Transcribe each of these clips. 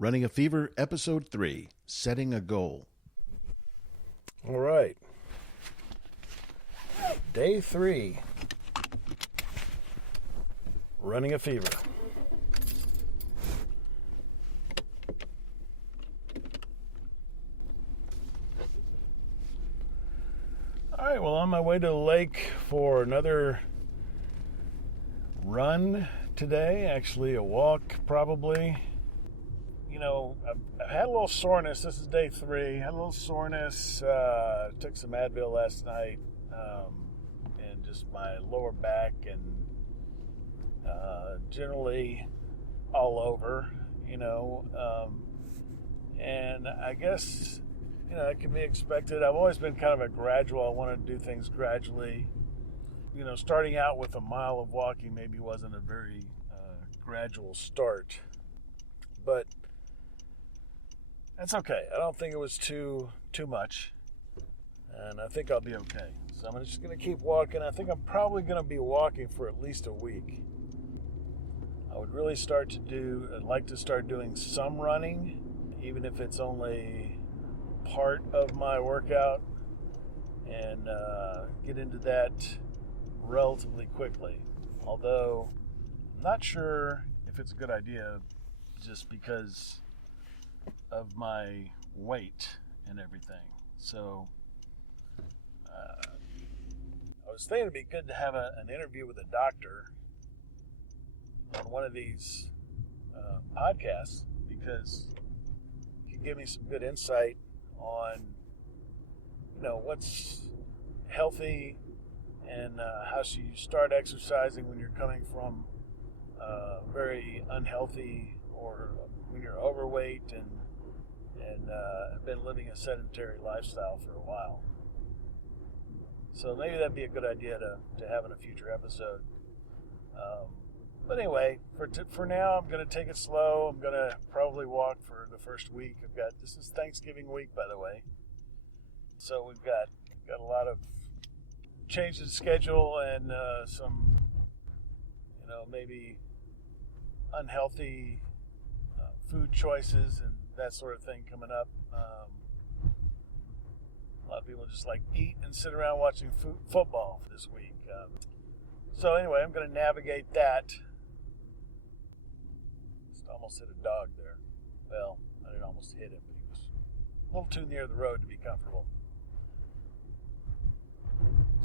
Running a Fever, Episode 3, Setting a Goal. All right. Day 3. Running a Fever. All right, well, on my way to the lake for another run today. Actually, a walk, probably. You know, I've had a little soreness. This is day 3. Had a little soreness. Took some Advil last night, and just my lower back and generally all over. And I guess it can be expected. I've always been kind of a gradual. I want to do things gradually. Starting out with a mile of walking maybe wasn't a very gradual start, but that's okay. I don't think it was too much, and I think I'll be okay. So I'm just going to keep walking. I think I'm probably going to be walking for at least a week. I would really I'd like to start doing some running, even if it's only part of my workout, and get into that relatively quickly. Although I'm not sure if it's a good idea just because of my weight and everything. So I was thinking it'd be good to have an interview with a doctor on one of these podcasts, because he can give me some good insight on what's healthy and how should you start exercising when you're coming from very unhealthy, or when you're overweight and have been living a sedentary lifestyle for a while. So maybe that'd be a good idea to have in a future episode. But anyway, for now, I'm going to take it slow. I'm going to probably walk for the first week. This is Thanksgiving week, by the way. So we've got a lot of changes in schedule and some, maybe unhealthy food choices and that sort of thing coming up. A lot of people just eat and sit around watching football for this week. So anyway, I'm going to navigate that. Just almost hit a dog there. Well, I didn't almost hit him, but he was a little too near the road to be comfortable.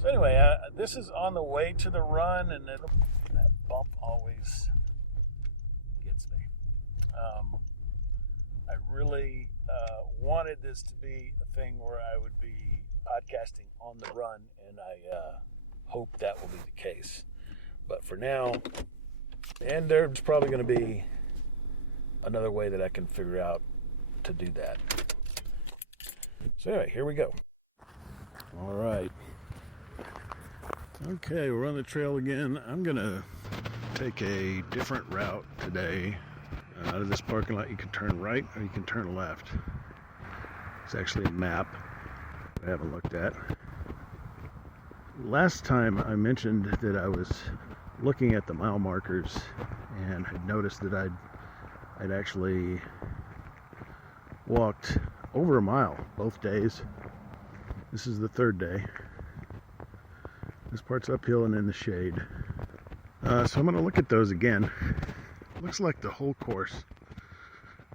So anyway, this is on the way to the run, and that bump always gets me. I really wanted this to be a thing where I would be podcasting on the run, and I hope that will be the case. But for now, and there's probably going to be another way that I can figure out to do that. So anyway, here we go. All right. Okay, we're on the trail again. I'm going to take a different route today. Out of this parking lot, you can turn right or you can turn left. It's actually a map I haven't looked at. Last time I mentioned that I was looking at the mile markers and had noticed that I'd actually walked over a mile both days. This is the third day. This part's uphill and in the shade. So I'm going to look at those again. Looks like the whole course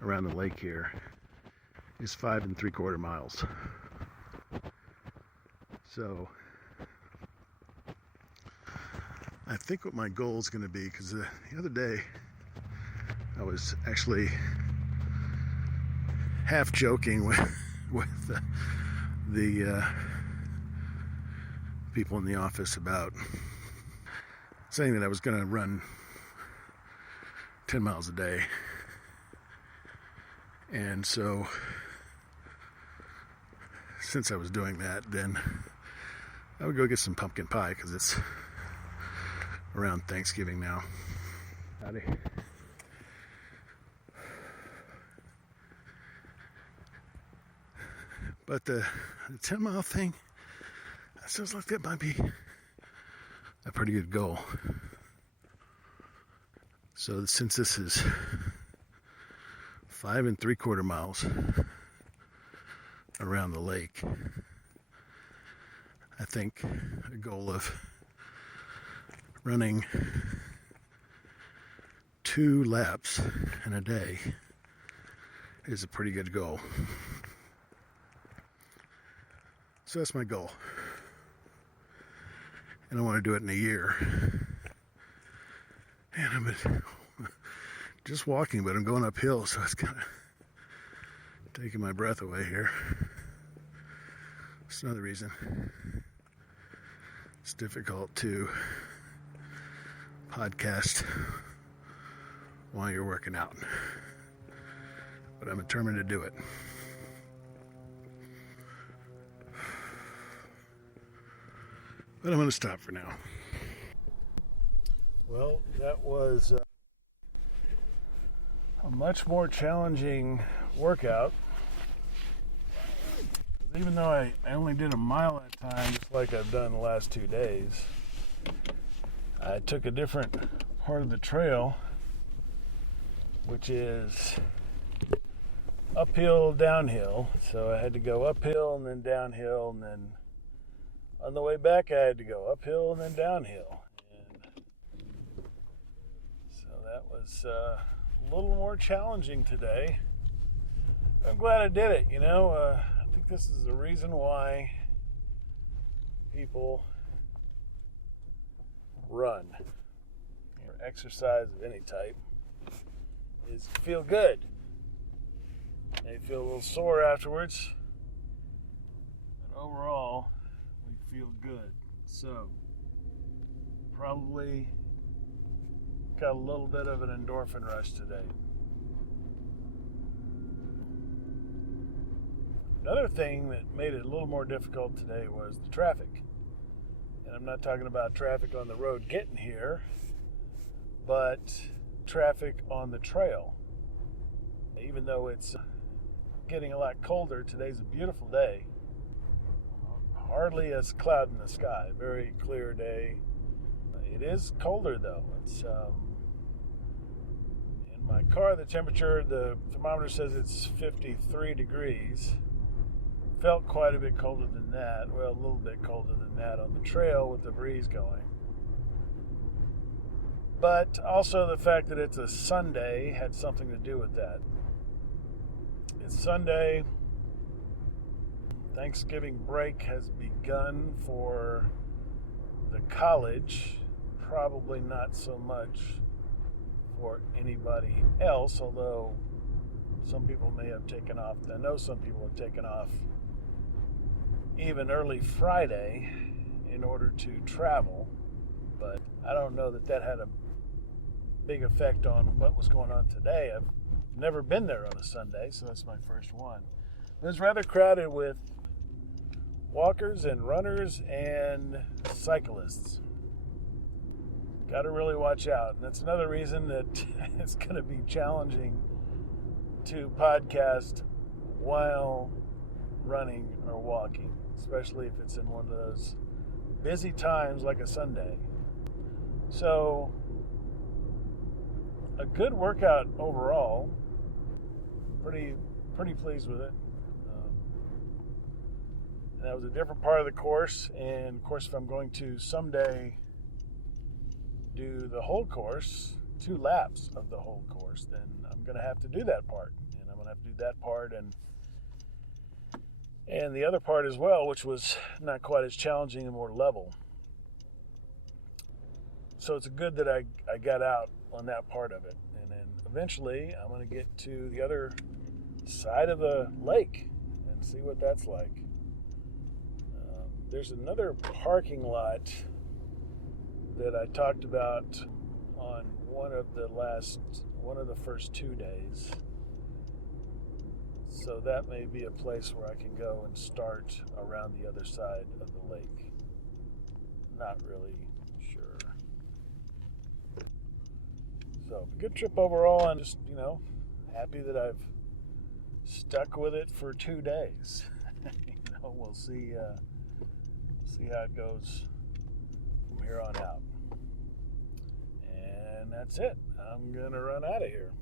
around the lake here is 5 3/4 miles. So I think what my goal is going to be, because the other day I was actually half joking with the people in the office about saying that I was going to run 10 miles a day. And so since I was doing that, then I would go get some pumpkin pie, because it's around Thanksgiving now. Howdy. But the 10-mile thing, it sounds like that might be a pretty good goal. So since this is 5 3/4 miles around the lake. I think a goal of running 2 laps in a day is a pretty good goal. So that's my goal. And I want to do it in a year. And I'm just walking, but I'm going uphill, so it's kind of taking my breath away here. That's another reason it's difficult to podcast while you're working out. But I'm determined to do it. But I'm going to stop for now. Well, that was a much more challenging workout. Even though I only did a mile at a time, just like I've done the last 2 days, I took a different part of the trail, which is uphill, downhill. So I had to go uphill and then downhill, and then on the way back I had to go uphill and then downhill. And so that was a little more challenging today. I'm glad I did it, I think this is the reason why people run or exercise of any type, is to feel good. They feel a little sore afterwards, but overall we feel good. So probably got a little bit of an endorphin rush today. Another thing that made it a little more difficult today was the traffic. And I'm not talking about traffic on the road getting here, but traffic on the trail. Even though it's getting a lot colder, today's a beautiful day. Hardly a cloud in the sky, very clear day. It is colder though. It's in my car, the temperature, the thermometer says it's 53 degrees. Felt quite a bit colder than that. Well, a little bit colder than that on the trail with the breeze going. But also the fact that it's a Sunday had something to do with that. It's Sunday. Thanksgiving break has begun for the college. Probably not so much for anybody else, although some people may have taken off. I know some people have taken off even early Friday in order to travel, but I don't know that had a big effect on what was going on today. I've never been there on a Sunday, so that's my first one. It was rather crowded with walkers and runners and cyclists. Got to really watch out, and that's another reason that it's going to be challenging to podcast while running or walking, especially if it's in one of those busy times like a Sunday. So, a good workout overall. Pretty pleased with it. That was a different part of the course, and of course if I'm going to someday do the whole course, 2 laps of the whole course, then I'm going to have to do that part. And I'm going to have to do that part and the other part as well, which was not quite as challenging and more level. So it's good that I got out on that part of it. And then eventually I'm going to get to the other side of the lake and see what that's like. There's another parking lot that I talked about on one of the first 2 days. So that may be a place where I can go and start around the other side of the lake. Not really sure. So, good trip overall. I'm just, happy that I've stuck with it for 2 days. We'll see how it goes from here on out. And that's it. I'm going to run out of here.